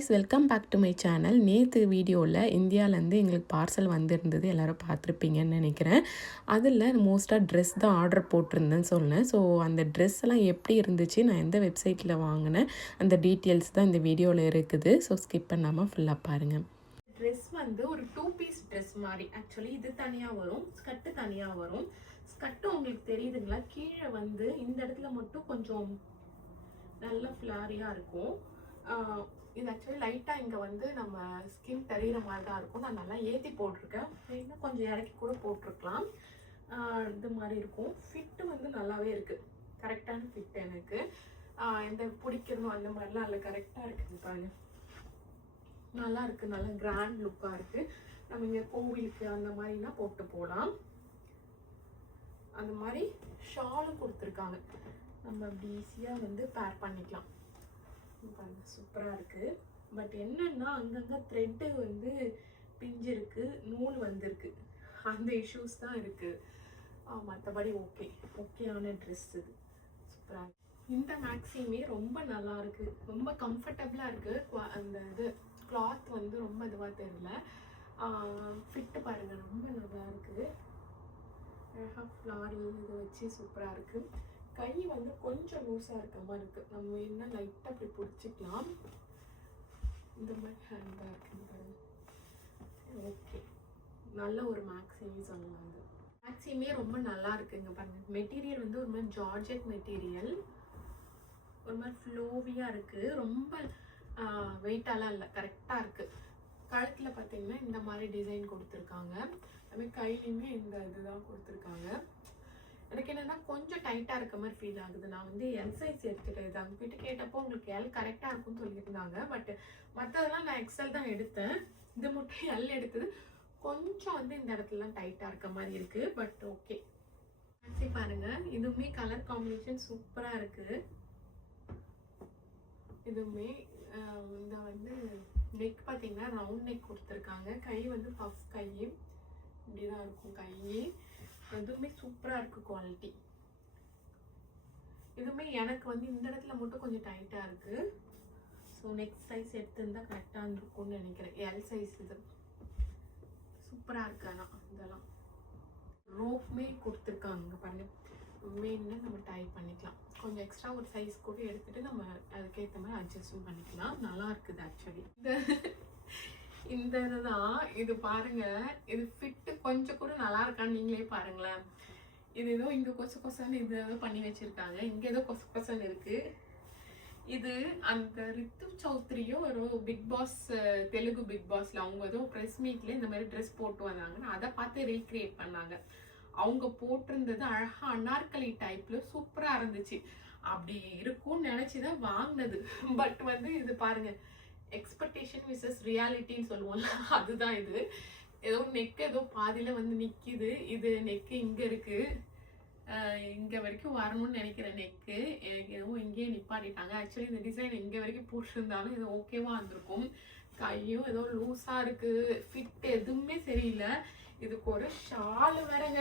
guys, welcome back to my channel. நேற்று வீடியோவில் இந்தியாவிலேருந்து எங்களுக்கு பார்சல் வந்திருந்தது, எல்லோரும் பார்த்துருப்பீங்கன்னு நினைக்கிறேன். அதில் மோஸ்ட்டாக ட்ரெஸ் தான் ஆர்டர் போட்டிருந்தேன்னு சொன்னேன். ஸோ அந்த ட்ரெஸ் எல்லாம் எப்படி இருந்துச்சு, நான் எந்த வெப்சைட்டில் வாங்கினேன், அந்த டீட்டெயில்ஸ் தான் இந்த வீடியோவில் இருக்குது. ஸோ ஸ்கிப் பண்ணாமல் ஃபுல்லாக பாருங்கள். ட்ரெஸ் வந்து ஒரு 2 பீஸ் ட்ரெஸ் மாதிரி. ஆக்சுவலி இது தனியாக வரும், ஸ்கர்ட்டு தனியாக வரும். ஸ்கர்ட்டு உங்களுக்கு தெரியுதுங்களா, கீழே வந்து இந்த இடத்துல மட்டும் கொஞ்சம் நல்ல ஃப்ளாரியாக இருக்கும். இது ஆக்சுவலி லைட்டாக இங்கே வந்து நம்ம ஸ்கின் தெரிகிற மாதிரி தான் இருக்கும். நான் நல்லா ஏற்றி போட்டிருக்கேன், இன்னும் கொஞ்சம் இறக்கி கூட போட்டிருக்கலாம். இது மாதிரி இருக்கும். ஃபிட்டு வந்து நல்லாவே இருக்குது, கரெக்டான ஃபிட் எனக்கு. எந்த பிடிக்கணும் அந்த மாதிரிலாம் அதில் கரெக்டாக இருக்குது பாருங்க. நல்லா இருக்குது, நல்லா கிராண்ட் லுக்காக இருக்குது. நம்ம இங்கே கோவிலுக்கு அந்த மாதிரினா போட்டு போகலாம். அந்த மாதிரி ஷாலும் கொடுத்துருக்காங்க, நம்ம அப்படி ஈஸியாக வந்து பேர் பண்ணிக்கலாம். சூப்பராக இருக்குது. பட் என்னன்னா அங்கங்கே த்ரெட்டு வந்து பிஞ்சிருக்கு, நூல் வந்திருக்கு, அந்த இஷ்யூஸ் தான் இருக்குது. மற்றபடி ஓகேயான ட்ரெஸ் இது. சூப்பராக இருக்குது. இந்த மேக்ஸிமே ரொம்ப நல்லா இருக்குது, ரொம்ப கம்ஃபர்டபுளாக இருக்குது. அந்த இது கிளாத் வந்து ரொம்ப இதுவாக தெரியல. ஃபிட்டு பாருங்கள், ரொம்ப நல்லா இருக்குது. ஃப்ளாரி இதை வச்சு சூப்பராக இருக்குது. கை வந்து கொஞ்சம் லூஸாக இருக்க மாதிரி இருக்குது, நம்ம என்ன லைட்டாக அப்படி பிடிச்சிக்கலாம். இந்த மாதிரி ஹேண்டாக இருக்குது பாருங்க. ஓகே, நல்ல ஒரு மேக்ஸிமே சொல்லலாம். அது மேக்ஸிமே ரொம்ப நல்லா இருக்குங்க பாருங்க. மெட்டீரியல் வந்து ஒரு மாதிரி ஜார்ஜெட் மெட்டீரியல், ஒரு மாதிரி ஃப்ளோவியாக இருக்குது. ரொம்ப வெயிட்டாலாம் இல்லை, கரெக்டாக இருக்குது. கழுத்தில் பார்த்தீங்கன்னா இந்த மாதிரி டிசைன் கொடுத்துருக்காங்க. அதுமாதிரி கையிலையுமே இந்த இதுதான் கொடுத்துருக்காங்க. எனக்கு என்னென்னா கொஞ்சம் டைட்டாக இருக்க மாதிரி ஃபீல் ஆகுது. நான் வந்து எல் சைஸ் எடுத்துகிட்டு இது அவங்க கிட்ட கேட்டப்போ உங்களுக்கு எல் கரெக்டாக இருக்கும்னு சொல்லியிருந்தாங்க. பட் மற்றதெல்லாம் நான் எக்ஸல் தான் எடுத்தேன், இது மட்டும் எல் எடுத்தது. கொஞ்சம் வந்து இந்த இடத்துலலாம் டைட்டாக இருக்க மாதிரி இருக்குது. பட் ஓகே, சரி பாருங்கள். இதுவுமே கலர் காம்பினேஷன் சூப்பராக இருக்குது. இதுவுமே இந்த வந்து நெக் பார்த்தீங்கன்னா ரவுண்ட் நெக் கொடுத்துருக்காங்க. கை வந்து பஃப் கை இப்படிதான் இருக்கும் கை. அதுவுமே சூப்பராக இருக்குது குவாலிட்டி. இதுவுமே எனக்கு வந்து இந்த இடத்துல மட்டும் கொஞ்சம் டைட்டாக இருக்குது. ஸோ நெக்ஸ்ட் சைஸ் எடுத்துருந்தால் கரெக்டாக இருந்திருக்கும்னு நினைக்கிறேன். எல் சைஸ் இது சூப்பராக இருக்கு. ஆனால் இதெல்லாம் ரோஃப்மே கொடுத்துருக்காங்க பாருங்க. மெயின்னு நம்ம டை பண்ணிக்கலாம். கொஞ்சம் எக்ஸ்ட்ரா ஒரு சைஸ் கூட எடுத்துகிட்டு நம்ம அதுக்கேற்ற மாதிரி அட்ஜஸ்டும் பண்ணிக்கலாம். நல்லா இருக்குது ஆக்சுவலி. இந்த இதுதான் இது பாருங்க. இது ஃபிட்டு கொஞ்சம் கூட நல்லா இருக்கான்னு நீங்களே பாருங்களேன். இது ஏதோ இங்கே கொசன்னு இது ஏதோ பண்ணி வச்சிருக்காங்க, இங்கே ஏதோ கொசன்னு இருக்கு. இது அந்த ரித்து சௌத்ரியும் ஒரு பிக் பாஸ், தெலுங்கு பிக் பாஸ்ல அவங்க ஏதோ ப்ரெஸ் மீட்ல இந்த மாதிரி ட்ரெஸ் போட்டு வந்தாங்கன்னு அதை பார்த்து ரீக்ரியேட் பண்ணாங்க. அவங்க போட்டிருந்தது அழகா அனார்கலி டைப்ல சூப்பரா இருந்துச்சு. அப்படி இருக்கும்னு நினைச்சுதான் வாங்கினது. பட் வந்து இது பாருங்க, எக்ஸ்பெக்டேஷன் விசஸ் ரியாலிட்டின்னு சொல்லுவோம்ல, அதுதான் இது. ஏதோ நெக்கு ஏதோ பாதியில் வந்து நிற்கிது. இது நெக்கு இங்கே இருக்குது, இங்கே வரைக்கும் வரணும்னு நினைக்கிற நெக்கு ஏதோ இங்கேயே நிப்பாட்டிட்டாங்க. ஆக்சுவலி இந்த டிசைன் இங்கே வரைக்கும் போட்டிருந்தாலும் இது ஓகேவா இருந்திருக்கும். கையும் ஏதோ லூஸாக இருக்குது, ஃபிட் எதுவுமே சரியில்லை. இதுக்கு ஒரு ஷாலு வேறங்க.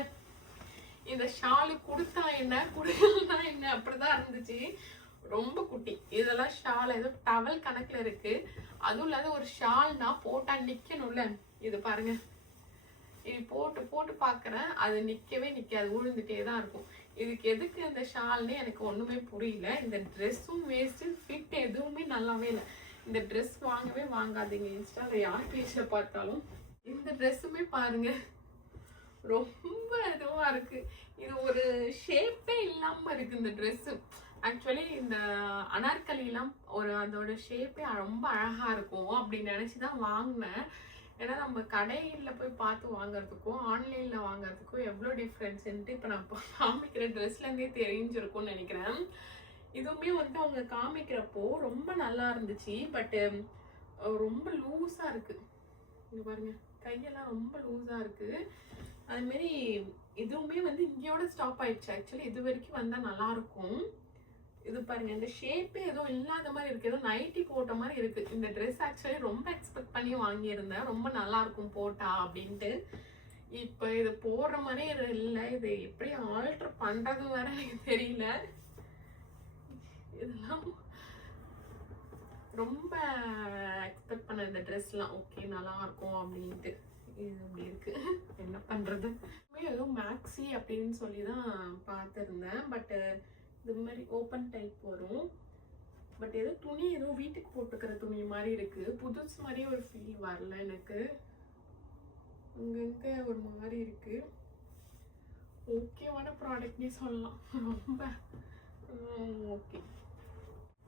இந்த ஷாலு கொடுத்தா என்ன கொடுக்கலன்னா என்ன அப்படிதான் இருந்துச்சு. ரொம்ப குட்டி. இதெல்லாம் ஷால் ஏதோ டவல் கணக்குல இருக்கு. அதுவும் இல்லாத ஒரு ஷால்னா போட்டா நிக்கணும்ல. இது பாருங்க, இது போட்டு போட்டு பாக்குறேன், அது நிக்கவே நிக்காது, விழுந்துட்டே தான் இருக்கும். இதுக்கு எதுக்கு அந்த ஷால்னே எனக்கு ஒண்ணுமே புரியல. இந்த ட்ரெஸ்ஸும் வேஸ்ட், ஃபிட் எதுவுமே நல்லாவே இல்லை. இந்த ட்ரெஸ் வாங்கவே வாங்காதீங்க. இன்ஸ்டால யார் பேஜ்ல பார்த்தாலும் இந்த ட்ரெஸ்ஸுமே பாருங்க ரொம்ப இதுவா இருக்கு. இது ஒரு ஷேப்பே இல்லாம இருக்கு இந்த ட்ரெஸ். ஆக்சுவலி இந்த அனார்கலிலாம் ஒரு அதோட ஷேப்பே ரொம்ப அழகாக இருக்கும் அப்படின்னு நினச்சி தான் வாங்கினேன். ஏன்னா நம்ம கடையில் போய் பார்த்து வாங்குறதுக்கும் ஆன்லைனில் வாங்குறதுக்கும் எவ்வளோ டிஃப்ரென்ஸுன்ட்டு இப்போ நான் காமிக்கிற ட்ரெஸ்லேருந்தே தெரிஞ்சிருக்கும்னு நினைக்கிறேன். இதுவுமே வந்து அவங்க காமிக்கிறப்போ ரொம்ப நல்லா இருந்துச்சு. பட்டு ரொம்ப லூஸாக இருக்குது. இங்கே பாருங்க, கையெல்லாம் ரொம்ப லூஸாக இருக்குது. அதுமாரி இதுவுமே வந்து இங்கேயோட ஸ்டாப் ஆயிடுச்சு. ஆக்சுவலி இது வரைக்கும் வந்தால் நல்லாயிருக்கும். இது பாருங்க, இந்த ஷேப்பே ஏதோ இல்லாத மாதிரி இருக்கு, ஏதோ நைட்டி போட்ட மாதிரி இருக்கு. இந்த ட்ரெஸ் ஆக்சுவலி ரொம்ப எக்ஸ்பெக்ட் பண்ணி வாங்கியிருந்தேன், ரொம்ப நல்லா இருக்கும் போட்டா அப்படின்ட்டு. இப்போ இது போடுற மாதிரி இல்லை. இது எப்படி ஆல்டர் பண்றது வேற எனக்கு தெரியல. இதெல்லாம் ரொம்ப எக்ஸ்பெக்ட் பண்ண இந்த ட்ரெஸ்லாம் ஓகே நல்லா இருக்கும் அப்படின்ட்டு இது அப்படி இருக்கு. என்ன பண்றது? ஏதோ மேக்ஸி அப்படின்னு சொல்லி தான் பார்த்துருந்தேன். பட் இது மாதிரி ஓப்பன் டைப் வரும். பட் ஏதோ துணி ஏதோ வீட்டுக்கு போட்டுக்கிற துணி மாதிரி இருக்கு. புதுசு மாதிரி ஒரு ஃபீல் வரல எனக்கு. இங்க ஒரு மாதிரி இருக்கு. ஓகேவான ப்ராடக்ட்னே சொல்லலாம். ரொம்ப ஓகே.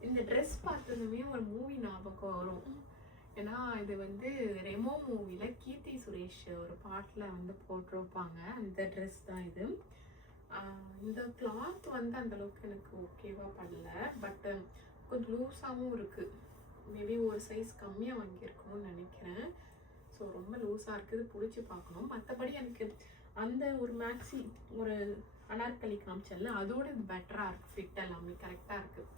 இந்த ட்ரெஸ் பார்த்ததுமே ஒரு மூவி ஞாபகம் வரும். ஏன்னா இது வந்து ரெமோ மூவியில் கீர்த்தி சுரேஷ் ஒரு பாட்டில் வந்து போட்டிருப்பாங்க. அந்த ட்ரெஸ் தான் இது. இந்த கிளாத் வந்து அந்தளவுக்கு எனக்கு ஓகேவாக பண்ணல. பட் கொஞ்சம் லூஸாகவும் இருக்குது. மேபி ஒரு சைஸ் கம்மியாக வாங்கியிருக்கணும்னு நினைக்கிறேன். ஸோ ரொம்ப லூஸாக இருக்குது. பிடிச்சி பார்க்கணும். மற்றபடி எனக்கு அந்த ஒரு மேக்ஸி ஒரு அனார்கலி காமிச்சல அதோட இது பெட்டராக இருக்குது. ஃபிட் எல்லாமே கரெக்டாக இருக்குது.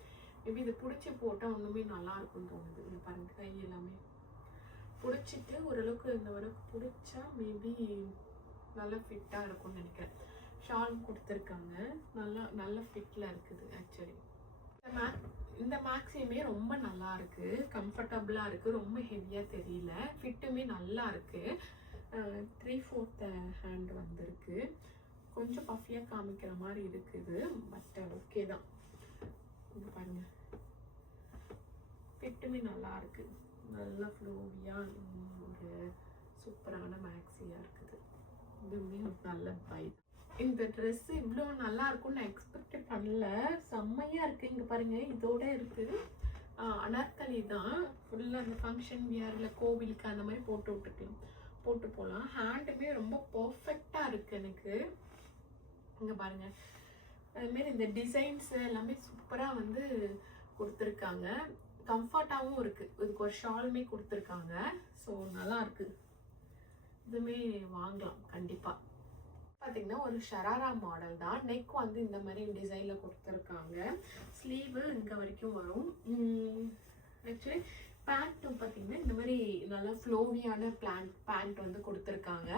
மேபி இது பிடிச்சி போட்டால் ஒன்றுமே நல்லா இருக்கும்னு தோணுது. இது பாருங்க கை எல்லாமே பிடிச்சிட்டு ஓரளவுக்கு இந்த அளவுக்கு பிடிச்சா மேபி நல்லா ஃபிட்டாக இருக்கும்னு நினைக்கிறேன். ஷால் கொடுத்துருக்காங்க. நல்ல ஃபிட்டில் இருக்குது. ஆக்சுவலி இந்த மேக்ஸியுமே ரொம்ப நல்லா இருக்கு. கம்ஃபர்டபுளாக இருக்குது. ரொம்ப ஹெவியாக தெரியல. ஃபிட்டுமே நல்லா இருக்குது. 3/4 ஹேண்ட் வந்திருக்கு. கொஞ்சம் பஃபியாக காமிக்கிற மாதிரி இருக்குது. பட் ஓகே தான். இது பாருங்க ஃபிட்டுமே நல்லா இருக்கு. நல்லா ஃப்ளோவியாக ஒரு சூப்பரான மேக்ஸியாக இருக்குது. இதுவுமே ஒரு நல்ல பை. இந்த ட்ரெஸ் இவ்வளோ நல்லா இருக்கும்னு நான் எக்ஸ்பெக்ட் பண்ணல. செம்மையாக இருக்குது. இங்கே பாருங்கள் இதோட இருக்குது. அனார்கலி தான். ஃபுல்லாக அந்த ஃபங்க்ஷன் வியரில் கோவிலுக்கு அந்த மாதிரி போட்டு போகலாம். ஹேண்டுமே ரொம்ப பர்ஃபெக்டாக இருக்குது எனக்கு. இங்கே பாருங்கள் அதுமாரி இந்த டிசைன்ஸ் எல்லாமே சூப்பராக வந்து கொடுத்துருக்காங்க. கம்ஃபர்ட்டாகவும் இருக்குது. இதுக்கு ஒரு ஷாலுமே கொடுத்துருக்காங்க. ஸோ நல்லா இருக்குது. இதுவுமே வாங்கலாம் கண்டிப்பாக. பார்த்தீங்கன்னா ஒரு ஷராரா மாடல் தான். நெக் வந்து இந்த மாதிரி டிசைனில் கொடுத்துருக்காங்க. ஸ்லீவு இங்கே வரைக்கும் வரும். ஆக்சுவலி பேண்ட்டும் பார்த்தீங்கன்னா இந்த மாதிரி நல்லா ஃப்ளோவியான பேண்ட் வந்து கொடுத்துருக்காங்க.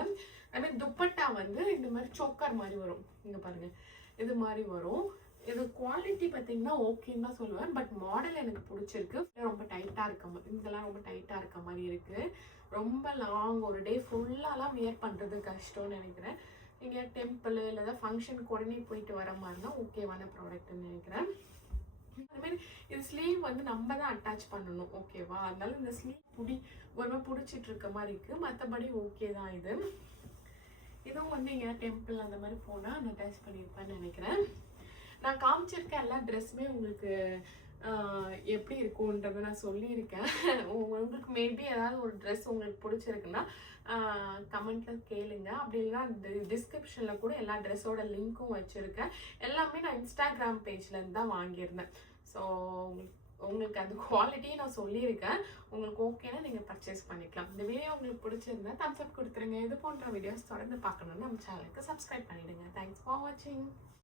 அதுமாதிரி துப்பட்டா வந்து இந்த மாதிரி சோக்கர் மாதிரி வரும். இங்கே பாருங்கள் இது மாதிரி வரும். இது குவாலிட்டி பார்த்தீங்கன்னா ஓகேன்னு தான் சொல்லுவேன். பட் மாடல் எனக்கு பிடிச்சிருக்கு. ரொம்ப டைட்டாக இருக்க மாதிரி இதெல்லாம் ரொம்ப டைட்டாக இருக்க மாதிரி இருக்குது. ரொம்ப லாங் ஒரு டே ஃபுல்லாலாம் வியர் பண்ணுறது கஷ்டம்னு நினைக்கிறேன். நீங்கள் டெம்பிள் இல்லை ஏதாவது ஃபங்க்ஷனுக்கு உடனே போயிட்டு வர மாதிரி தான் ஓகேவான ப்ராடக்ட்னு நினைக்கிறேன். அதுமாரி இது ஸ்லீவ் வந்து நம்ம தான் அட்டாச் பண்ணணும். ஓகேவா? அதனால இந்த ஸ்லீவ் ஒரு பிடிச்சிட்டு இருக்க மாதிரி இருக்குது. மற்றபடி ஓகே தான். இதுவும் வந்து எங்கேயா டெம்பிள் அந்த மாதிரி போனால் நான் அட்டாச் பண்ணியிருப்பேன்னு நினைக்கிறேன். நான் காமிச்சிருக்க எல்லா ட்ரெஸ்ஸுமே உங்களுக்கு எப்படி இருக்கும்ன்றதை நான் சொல்லியிருக்கேன். உங்களுக்கு மேபி ஏதாவது ஒரு ட்ரெஸ் உங்களுக்கு பிடிச்சிருக்குன்னா கமெண்ட்டில் கேளுங்க. அப்படி இல்லைன்னா டிஸ்கிரிப்ஷனில் கூட எல்லா ட்ரெஸ்ஸோட லிங்க்கும் வச்சுருக்கேன். எல்லாமே நான் இன்ஸ்டாகிராம் பேஜ்லேருந்து தான் வாங்கியிருந்தேன். ஸோ உங்களுக்கு அந்த குவாலிட்டியை நான் சொல்லியிருக்கேன். உங்களுக்கு ஓகேனா நீங்கள் பர்ச்சேஸ் பண்ணிக்கலாம். இந்த வீடியோ உங்களுக்கு பிடிச்சிருந்தா தம்ஸ் அப் கொடுத்துருங்க. இது போன்ற வீடியோஸ் தொடர்ந்து பார்க்கணுன்னு நம்ம சேனலுக்கு சப்ஸ்கிரைப் பண்ணிவிடுங்க. தேங்க்ஸ் ஃபார் வாட்சிங்.